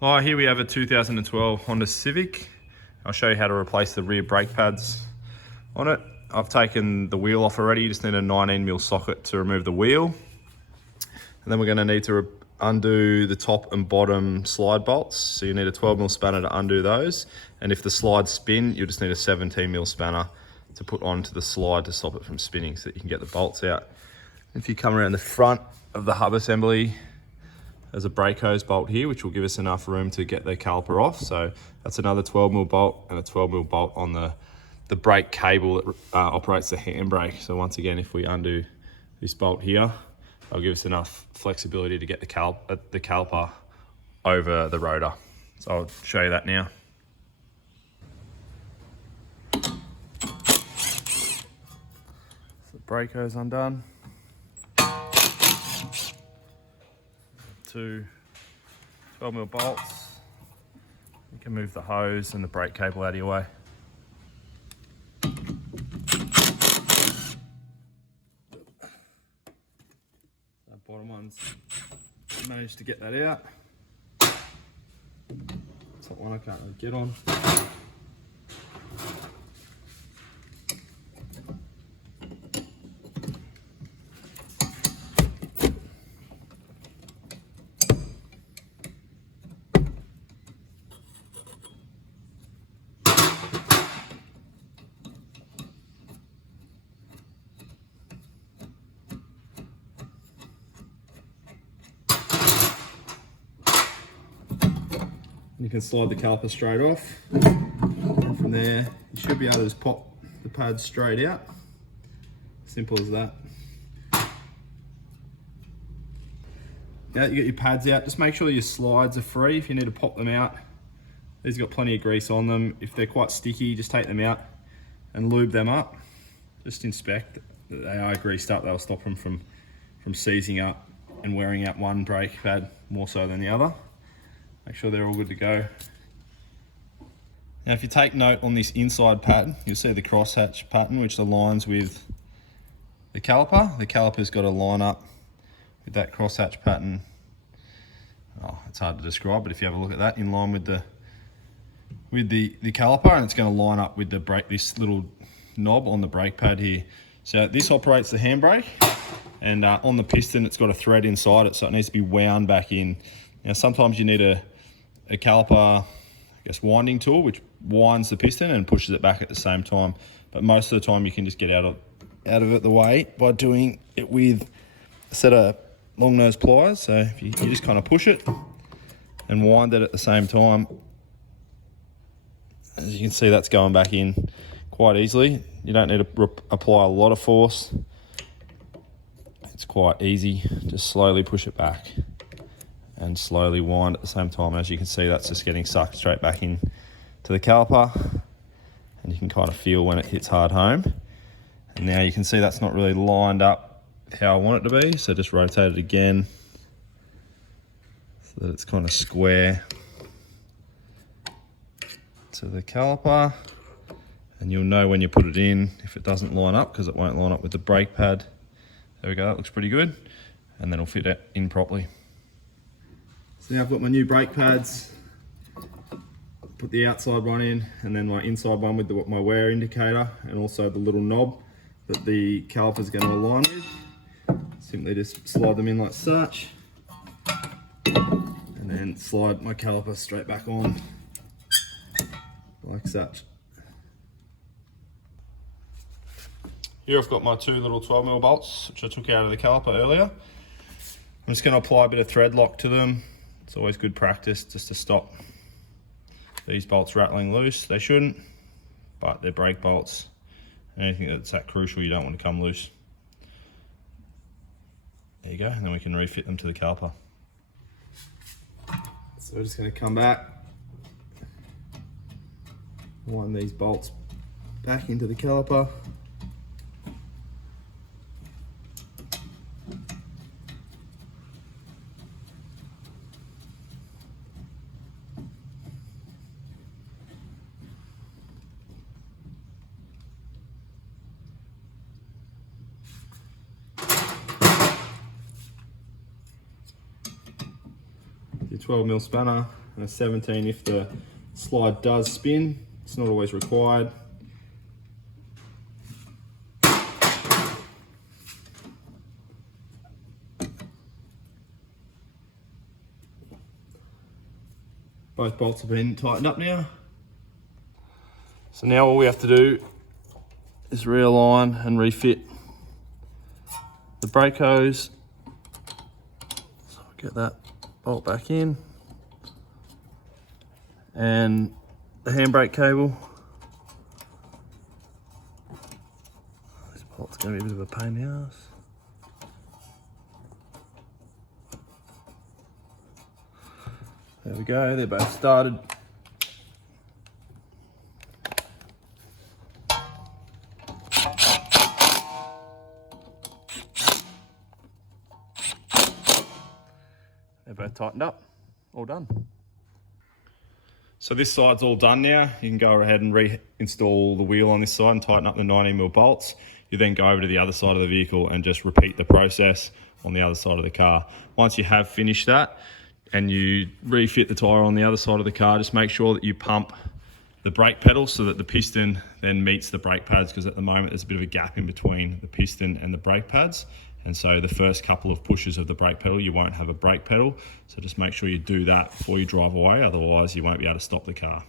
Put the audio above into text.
Here we have a 2012 Honda Civic. I'll show you how to replace the rear brake pads on it. I've taken the wheel off already. You just need a 19mm socket to remove the wheel. And then we're going to need to undo the top and bottom slide bolts. So you need a 12mm spanner to undo those. And if the slides spin, you'll just need a 17mm spanner to put onto the slide to stop it from spinning so that you can get the bolts out. If you come around the front of the hub assembly, there's a brake hose bolt here, which will give us enough room to get the caliper off. So that's another 12mm bolt and a 12mm bolt on the brake cable that operates the handbrake. So once again, if we undo this bolt here, that'll give us enough flexibility to get the caliper over the rotor. So I'll show you that now. So the brake hose undone. Two 12mm bolts. You can move the hose and the brake cable out of your way. That bottom one's managed to get that out. Top one I can't really get on. You can slide the caliper straight off, and from there you should be able to just pop the pads straight out. Simple as that. Now that you get your pads out, just make sure your slides are free. If you need to pop them out, these have got plenty of grease on them. If they're quite sticky, just take them out and lube them up. Just inspect that they are greased up. That'll stop them from seizing up and wearing out one brake pad more so than the other. Make sure they're all good to go. Now if you take note on this inside pad, you'll see the crosshatch pattern which aligns with the caliper. The caliper's got to line up with that crosshatch pattern. It's hard to describe, but if you have a look at that, in line with the caliper, and it's going to line up with the brake, this little knob on the brake pad here. So this operates the handbrake, and on the piston it's got a thread inside it, so it needs to be wound back in. Now sometimes you need a caliper, winding tool, which winds the piston and pushes it back at the same time. But most of the time you can just get out of it the way by doing it with a set of long nose pliers. So if you just kind of push it and wind it at the same time, as you can see, that's going back in quite easily. You don't need to apply a lot of force. It's quite easy. Just slowly push it back and slowly wind at the same time. As you can see, that's just getting sucked straight back in to the caliper, and you can kind of feel when it hits hard home. And now you can see that's not really lined up with how I want it to be, so just rotate it again so that it's kind of square to the caliper, and you'll know when you put it in if it doesn't line up, because it won't line up with the brake pad. There we go, that looks pretty good, and then it'll fit it in properly. So now I've got my new brake pads. Put the outside one in, and then my inside one with my wear indicator, and also the little knob that the caliper is going to align with. Simply just slide them in like such, and then slide my caliper straight back on like such. Here I've got my two little 12mm bolts which I took out of the caliper earlier. I'm just going to apply a bit of thread lock to them. It's always good practice just to stop these bolts rattling loose. They shouldn't, but they're brake bolts. Anything that's that crucial, you don't want to come loose. There you go, and then we can refit them to the caliper. So we're just going to come back, wind these bolts back into the caliper. Your 12mm spanner and a 17 if the slide does spin. It's not always required. Both bolts have been tightened up now. So now all we have to do is realign and refit the brake hose. So I'll get that bolt back in. And the handbrake cable. This bolt's going to be a bit of a pain in the ass. There we go, they're both started. They're both tightened up, all done. So this side's all done now. You can go ahead and reinstall the wheel on this side and tighten up the 19mm bolts. You then go over to the other side of the vehicle and just repeat the process on the other side of the car. Once you have finished that, and you refit the tyre on the other side of the car, just make sure that you pump the brake pedal so that the piston then meets the brake pads, because at the moment there's a bit of a gap in between the piston and the brake pads. And so the first couple of pushes of the brake pedal, you won't have a brake pedal. So just make sure you do that before you drive away, otherwise you won't be able to stop the car.